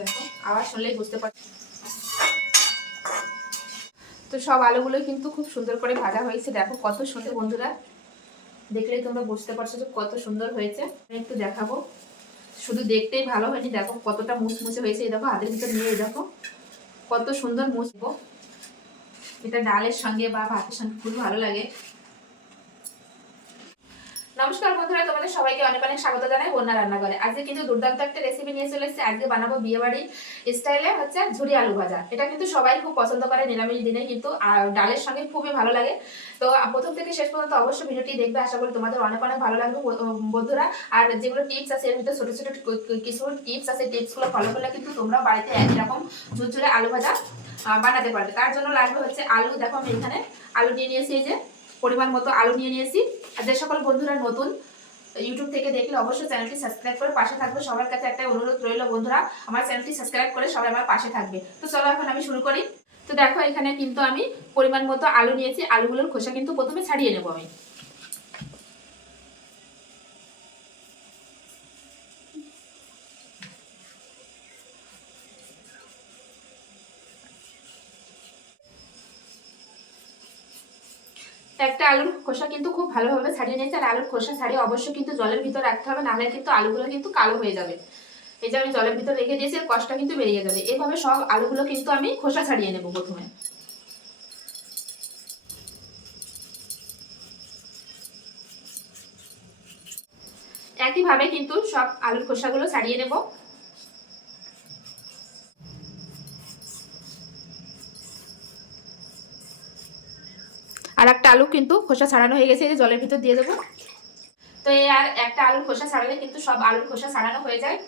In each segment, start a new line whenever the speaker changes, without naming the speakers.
দেখো শুনলেই বুঝতে তো সব আলুগুলো কিন্তু খুব সুন্দর করে ভাজা হয়েছে। দেখো কত সুন্দর বন্ধুরা। দেখলেই তোমরা বুঝতে পারছ যে কত সুন্দর হয়েছে। একটু দেখাবো। শুধু দেখতেই ভালো হয়নি, দেখো কতটা মুচমুচে হয়েছে। এই দেখো, হাতের ভিতর নিয়ে দেখো, কত সুন্দর মুছবো এটা ডালের সঙ্গে বা ভাতের সঙ্গে খুব ভালো লাগে। নমস্কার বন্ধুরা, তোমাদের সবাইকে অনেক অনেক স্বাগত জানাই বন্যা রান্নাঘরে। আজকে কিন্তু দুর্দান্ত একটা রেসিপি নিয়ে চলে এসেছি। আজকে বানাবো বিয়ে বাড়ি স্টাইলে হচ্ছে ঝুরি আলু ভাজা। এটা কিন্তু সবাই খুব পছন্দ করে নিরামিষ দিনে কিন্তু ডালের সঙ্গে খুবই ভালো লাগে। তো প্রথম থেকে শেষ পর্যন্ত অবশ্যই ভিডিওটি দেখবে। আশা করি তোমাদের অনেক অনেক ভালো লাগবে বন্ধুরা। আর যেগুলো টিপস আছে, এর ভিতরে ছোট ছোট কিছু টিপস আছে। টিপসগুলো ফলো করলে কিন্তু তোমরা বাড়িতে একই রকম ঝুরঝুরে আলু ভাজা বানাতে পারবে। তার জন্য লাগবে হচ্ছে আলু। দেখো আমি এখানে আলু নিয়ে নিয়েছি যে। পরিমাণ মতো আলু নিয়ে নিয়েছি। আর যে সকল বন্ধুরা নতুন ইউটিউব থেকে দেখলে অবশ্যই চ্যানেলটি সাবস্ক্রাইব করে পাশে থাকবে। সবার কাছে একটা অনুরোধ রইল বন্ধুরা, আমার চ্যানেলটি সাবস্ক্রাইব করে সবাই আমার পাশে থাকবে। তো চলো এখন আমি শুরু করি। তো দেখো এখানে কিন্তু আমি পরিমাণ মতো আলু নিয়েছি। আলুগুলোর খোসা কিন্তু প্রথমে ছাড়িয়ে নেব আমি একটা আলুর খোসা কিন্তু খুব ভালোভাবে ছাড়িয়ে নিয়েছে। আর আলুর খোসা ছাড়িয়ে অবশ্যই কিন্তু জলের ভিতর রাখতে হবে, নাহলে কিন্তু আলুগুলো কিন্তু কালো হয়ে যাবে। এই যে আমি জলের ভিতর রেখে দিয়েছি, এর কষটা কিন্তু বেরিয়ে যাবে। এইভাবে সব আলুগুলো কিন্তু আমি খোসা ছাড়িয়ে নেব প্রথমে। একইভাবে কিন্তু সব আলুর খোসাগুলো ছাড়িয়ে নেব। আর একটা আলু কিন্তু খোসা ছাড়ানো হয়ে গেছে জলের ভিতর দিয়ে দেবো। তো এই আর একটা আলুর খোসা ছাড়ালে কিন্তু সব আলুর খোসা ছাড়ানো হয়ে যায়।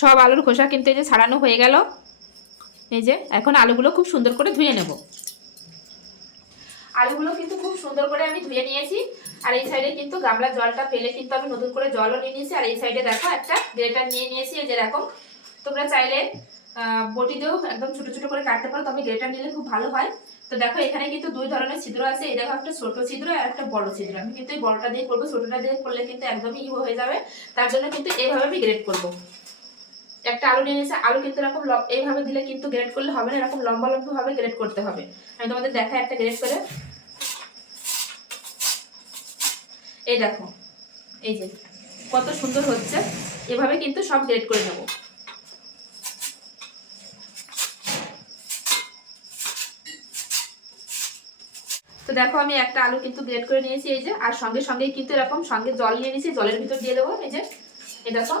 সব আলুর খোসা কিন্তু এই যে ছাড়ানো হয়ে গেল। এই যে এখন আলুগুলো খুব সুন্দর করে ধুয়ে নেব। আলুগুলো কিন্তু খুব সুন্দর করে আমি ধুয়ে নিয়েছি। আর এই সাইডে কিন্তু গামলা জলটা ফেলে কিন্তু আমি নতুন করে জলও নিয়ে নিয়েছি। আর এই সাইডে দেখো একটা গ্রেটার নিয়ে নিয়েছি, এই যে দেখো। তোমরা চাইলে বটি দিয়েও একদম ছোট ছোট করে কাটতে পারো, তবে গ্রেটার নিলে খুব ভালো হয়। তো দেখো, এখানে কিন্তু দুই ধরনের ছিদ্র আছে। এই দেখো, একটা ছোট ছিদ্র আর একটা বড় ছিদ্র। আমি কিন্তু এই বড়টা দিয়ে করব, ছোটটা দিয়ে করলে কিন্তু একদমই ইউ হয়ে যাবে। তার জন্য কিন্তু এইভাবে আমি গ্রেড করব। একটা আলু নিয়ে নিয়েছে, আলু কিন্তু এরকম এইভাবে দিলে কিন্তু গ্রেড করলে হবে না, এরকম লম্বা লম্বা ভাবে গ্রেড করতে হবে। আমি তোমাদের দেখাই একটা গ্রেড করে। এই দেখো, এই যে, কত সুন্দর হচ্ছে। এভাবে কিন্তু সব গ্রেড করে নেব। তো দেখো, আমি একটা আলু কিন্তু গ্রেড করে নিয়েছি, এই যে, আর সঙ্গে সঙ্গেই কিন্তু এরকম সঙ্গে জল নিয়ে নিয়েছি, জলের ভিতর দিয়ে দেবো, এই যে, এই দেখো।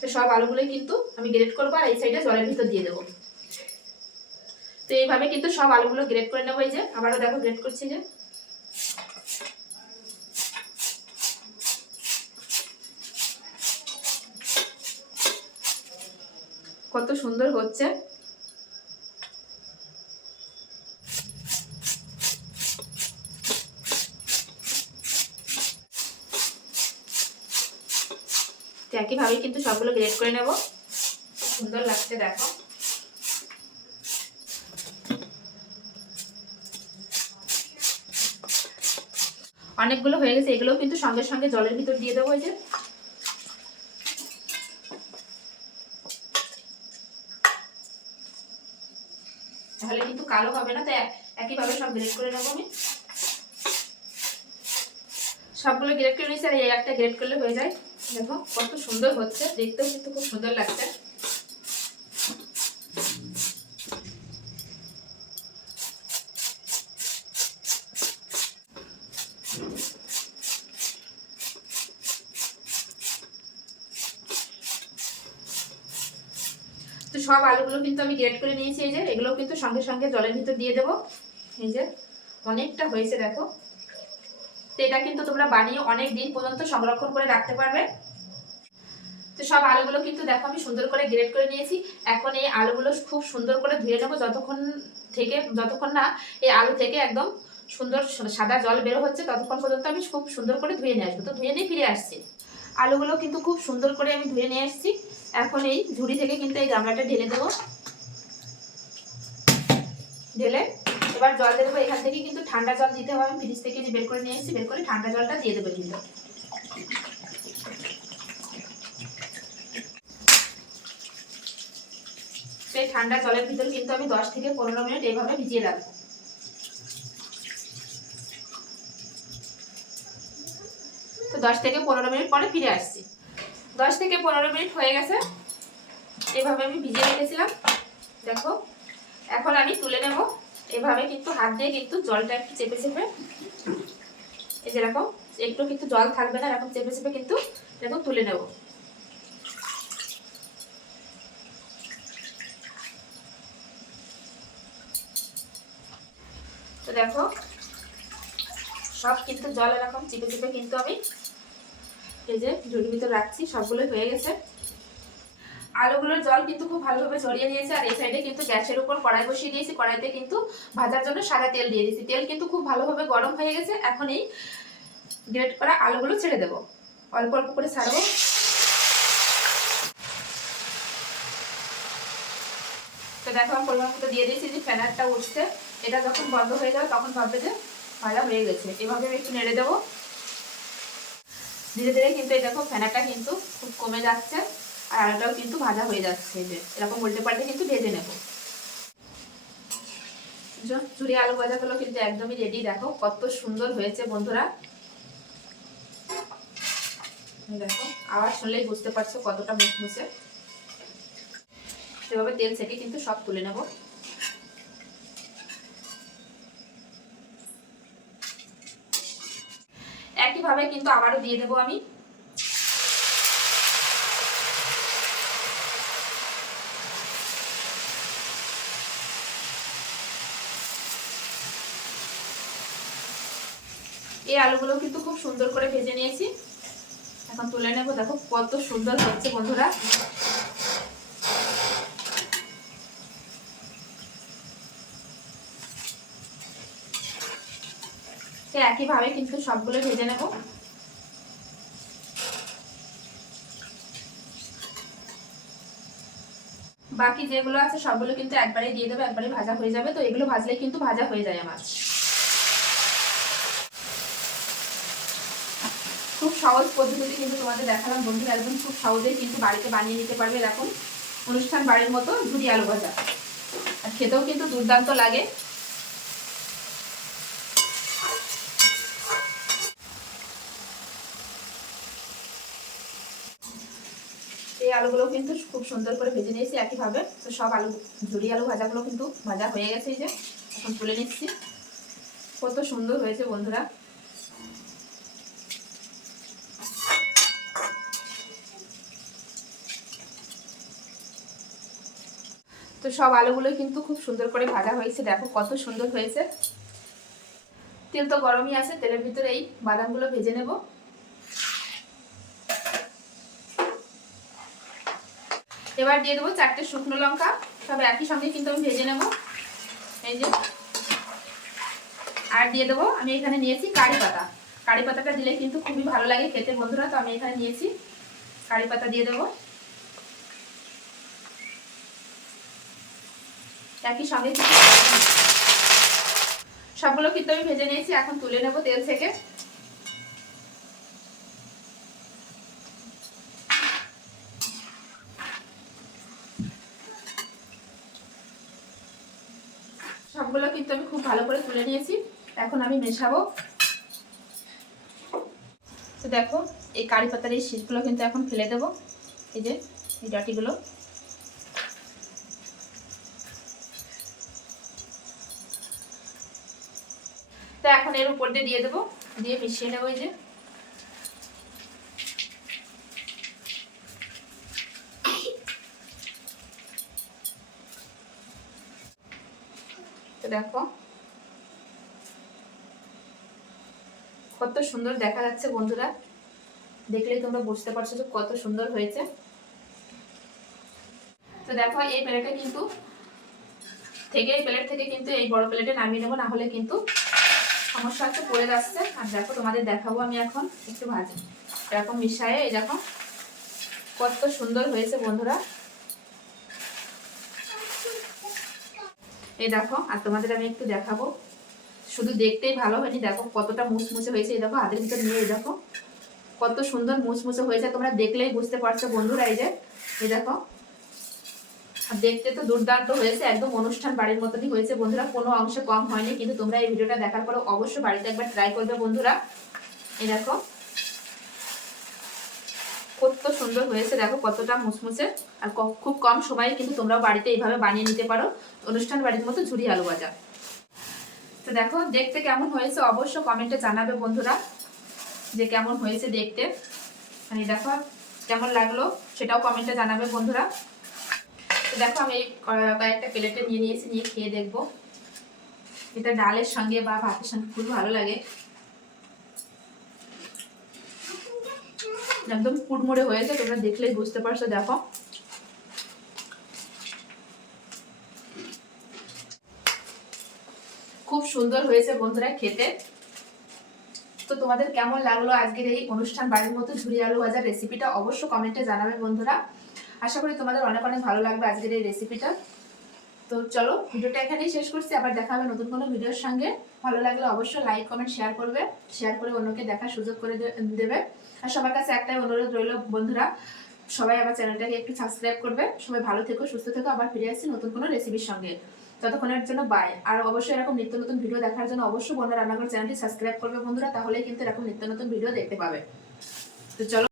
তো সব আলুগুলোই কিন্তু আমি গ্রেড করব, আর এই সাইডে জলের ভিতর দিয়ে দেবো। তো এইভাবে কিন্তু সব আলুগুলো গ্রেড করে নেব, এই যে, আবারও দেখো গ্রেড করছি যে। কত সুন্দর হচ্ছে। একইভাবে কিন্তু সবগুলো গ্রেড করে নেব। সুন্দর লাগছে, দেখো। অনেকগুলো হয়ে গেছে, এগুলোও কিন্তু সঙ্গে সঙ্গে জলের ভিতর দিয়ে দেবো যে। তাহলে কিন্তু কালো হবে না, তাই একইভাবে সব গ্রেড করে নেব আমি। সবগুলো গ্রেড করে নিয়েছি, আর এই একটা গ্রেড করলে হয়ে যায়। দেখো কত সুন্দর হচ্ছে, দেখতেও কিন্তু খুব সুন্দর লাগছে। তো সব আলুগুলো কিন্তু আমি গ্রেড করে নিয়েছি, এই যে এগুলো কিন্তু সঙ্গে সঙ্গে জলের ভিতর দিয়ে দেবো। এই যে অনেকটা হয়েছে, দেখো। তো এটা কিন্তু তোমরা বানিয়ে অনেক দিন পর্যন্ত সংরক্ষণ করে রাখতে পারবে। তো সব আলুগুলো কিন্তু দেখো আমি সুন্দর করে গ্রেড করে নিয়েছি। এখন এই আলুগুলো খুব সুন্দর করে ধুয়ে নেব যতক্ষণ থেকে, যতক্ষণ না এই আলু থেকে একদম সুন্দর সাদা জল বেরো হচ্ছে, ততক্ষণ পর্যন্ত আমি খুব সুন্দর করে ধুয়ে নিয়ে আসব। তো ধুয়ে নিয়ে ফিরে আসছি। আলুগুলো কিন্তু খুব সুন্দর করে আমি ধুয়ে নিয়ে আসছি। এখন এই ঝুড়ি থেকে কিন্তু এই গামলাটা ঢেলে দেবো। ঢেলে এবার জল দেবো। এখান থেকে কিন্তু ঠান্ডা জল দিতে হবে। ফ্রিজ থেকে যে বের করে নিয়ে এসেছি, বের করে ঠান্ডা জলটা দিয়ে দেবো কিন্তু। সেই ঠান্ডা জলের ভিতর কিন্তু আমি দশ থেকে পনেরো মিনিট এইভাবে ভিজিয়ে রাখব। তো দশ থেকে পনেরো মিনিট পরে ফিরে আসছি। দশ থেকে পনেরো মিনিট হয়ে গেছে। এভাবে আমি ভিজিয়ে রেখেছিলাম। দেখো, এখন আমি তুলে নেব। এভাবে কিন্তু হাত দিয়ে কিন্তু জলটা একটু চেপে চেপে। এই যেরকম একটু কিন্তু জল থাকবে না এরকম চেপে চেপে কিন্তু এরকম তুলে নেব। তো দেখো, সব কিন্তু জল এরকম চিপে চিপে কিন্তু আমি এই যে ঝুড়ির ভিতর রাখছি সবগুলো হয়ে গেছে। আলুগুলোর জল কিন্তু খুব ভালোভাবে ছড়িয়ে দিয়েছে আর এই সাইডে কিন্তু গ্যাসের উপর কড়াই বসিয়ে দিয়েছি। কড়াইতে কিন্তু ভাজার জন্য সাদা তেল দিয়ে দিয়েছি। তেল কিন্তু খুব ভালোভাবে গরম হয়ে গেছে। এখন এই গ্রেট করা আলুগুলো ছেড়ে দেবো। অল্প অল্প করে ছাড়বো। তো দেখো, আমি পরিমাণ মতো দিয়ে দিয়েছি। যে ফ্যানারটা উঠছে, এটা যখন বন্ধ হয়ে যাবে, তখন ভাববে যে ভাজা হয়ে গেছে। এভাবে আমি একটু নেড়ে দেবো। ধীরে ধীরে কিন্তু এই দেখো ফেনাটা কিন্তু খুব কমে যাচ্ছে, আর আলুটাও কিন্তু ভাজা হয়ে যাচ্ছে যে। এরকম উল্টে পাল্টে কিন্তু ভেজে নেব। চুরি আলু ভাজাগুলো কিন্তু একদমই রেডি দেখো কত সুন্দর হয়েছে বন্ধুরা। দেখো, আওয়াজ শুনলেই বুঝতে পারছ কতটা মুখমুসে সেভাবে তেল থেকে কিন্তু সব তুলে নেব। একইভাবে কিন্তু আবারও দিয়ে দেবো আমি। এই আলুগুলো কিন্তু খুব সুন্দর করে ভেজে নিয়েছি। এখন তুলে নেব, দেখো কত সুন্দর হচ্ছে বন্ধুরা। একইভাবে কিন্তু সবগুলো ভেজে নেব। বাকি যেগুলো আছে সবগুলো কিন্তু একবারে দিয়ে দেবো, একবারে ভাজা হয়ে যাবে। তো এগুলো ভাজলে কিন্তু ভাজা হয়ে যায় আমার। খুব সহজ পদ্ধতিতে কিন্তু তোমাদের দেখালাম বন্ধুরা, একদম খুব সহজেই কিন্তু বাড়িতে বানিয়ে নিতে পারবে এরকম অনুষ্ঠান বাড়ির মতো ঝুড়ি আলু ভাজা। আর খেতেও কিন্তু দুর্দান্ত লাগে এই আলুগুলো কিন্তু খুব সুন্দর করে ভেজে নিয়েছি একইভাবে। তো সব আলু ঝুড়ি আলু ভাজাগুলো কিন্তু ভাজা হয়ে গেছে এই যে, এখন তুলে নিচ্ছি। কত সুন্দর হয়েছে বন্ধুরা। তো সব আলুগুলো কিন্তু খুব সুন্দর করে ভাজা হয়েছে, দেখো কত সুন্দর হয়েছে। তেল তো গরমই আছে, তেলের ভিতরে এই বাদামগুলো ভেজে নেব। এবার দিয়ে দেবো চারটে শুকনো লঙ্কা। সব একই সঙ্গে কিন্তু আমি ভেজে নেব। এই যে। আর দিয়ে দেবো, আমি এখানে নিয়েছি কারি পাতা। কারি পাতাটা দিলে কিন্তু খুবই ভালো লাগে খেতে বন্ধুরা, তো আমি এখানে নিয়েছি। কারি পাতা দিয়ে দেবো। একই সঙ্গে সবগুলো কিন্তু আমি ভেজে নিয়েছি, এখন তুলে নেব তেল থেকে সবগুলো কিন্তু আমি খুব ভালো নিয়েছি। এখন আমি মেশাবো। তো দেখো, এই কারি পাতার এই শীতগুলো কিন্তু এখন ফেলে দেবো। এই যে, এই ডাটিগুলো তো এখন এর উপর দিয়ে দিয়ে দেবো। দিয়ে মিশিয়ে নেব এই যে। দেখো কত সুন্দর দেখা যাচ্ছে বন্ধুরা। দেখলেই তোমরা বুঝতে পারছ যে কত সুন্দর হয়েছে। তো দেখো, এই প্লেটে কিন্তু থেকে, এই প্লেট থেকে কিন্তু এই বড় প্লেটে নামিয়ে নেব, না হলে কিন্তু সমস্যা হচ্ছে, পড়ে যাচ্ছে। আর দেখো, তোমাদের দেখাবো আমি এখন একটু ভাজি। এরকম মিশায়ে, এই দেখো, কত সুন্দর হয়েছে বন্ধুরা। এই দেখো, আর তোমাদের আমি একটু দেখাবো। শুধু দেখতেই ভালো হয়নি দেখো কতটা মুচমুচে হয়েছে, এই দেখো হাতের ভিতর নিয়ে, এই দেখো। কত সুন্দর মুচমুচে হয়েছে, তোমরা দেখলেই বুঝতে পারছ বন্ধুরা এই যে, এই দেখো। দেখতে তো দুর্দান্ত হয়েছে, একদম অনুষ্ঠান বাড়ির মতনই হয়েছে বন্ধুরা, কোনো অংশে কম হয়নি, কিন্তু তোমরা এই ভিডিওটা দেখার পরে অবশ্যই বাড়িতে একবার ট্রাই করবে বন্ধুরা। এই দেখো। কত সুন্দর হয়েছে, দেখো কতটা মুচমুচে, আর খুব কম সময়ে কিন্তু তোমরাও বাড়িতে এইভাবে বানিয়ে নিতে পারো। অনুষ্ঠান বাড়ির মতো ঝুড়ি আলু ভাজা। তো দেখো, দেখতে কেমন হয়েছে অবশ্য কমেন্টে জানাবে বন্ধুরা যে কেমন হয়েছে দেখতে। মানে দেখো কেমন লাগল সেটাও কমেন্টে জানাবে বন্ধুরা। তো দেখো আমি এই কয়েকটা প্লেটে নিয়ে নিয়েছি, নিয়ে খেয়ে দেখব। এটা ডালের সঙ্গে বা ভাতের সঙ্গে খুব ভালো লাগে। একদম কুড়মুড়ে হয়েছে, তোমরা দেখলেই বুঝতে পারছ, দেখো। খুব সুন্দর হয়েছে বন্ধুরা খেতে। তো তোমাদের কেমন লাগল আজকের এই অনুষ্ঠান বাড়ির মতো ঝুরি আলু ভাজার রেসিপিটা অবশ্য কমেন্টে জানাবে বন্ধুরা। আশা করি তোমাদের অনেক অনেক ভালো লাগবে আজকের এই রেসিপিটা তো চলো, ভিডিওটা এখানেই শেষ করছি। আবার দেখা হবে নতুন কোনো ভিডিওর সঙ্গে। ভালো লাগলে অবশ্যই লাইক কমেন্ট শেয়ার করবে। শেয়ার করে অন্যকে দেখার সুযোগ করে দেবে। আর সবার কাছে একটাই অনুরোধ রইল বন্ধুরা, সবাই আমার চ্যানেলটাকে একটু সাবস্ক্রাইব করবে। সবাই ভালো থেকো, সুস্থ থেকো। আবার ফিরে আসছি নতুন কোনো রেসিপির সঙ্গে। ততক্ষণের জন্য বাই আর অবশ্যই এরকম নিত্য নতুন ভিডিও দেখার জন্য অবশ্যই বন্ধুরা রান্নাঘর চ্যানেলটি সাবস্ক্রাইব করবে বন্ধুরা তাহলে কিন্তু এরকম নিত্য নতুন ভিডিও দেখতে পাবে। তো চলো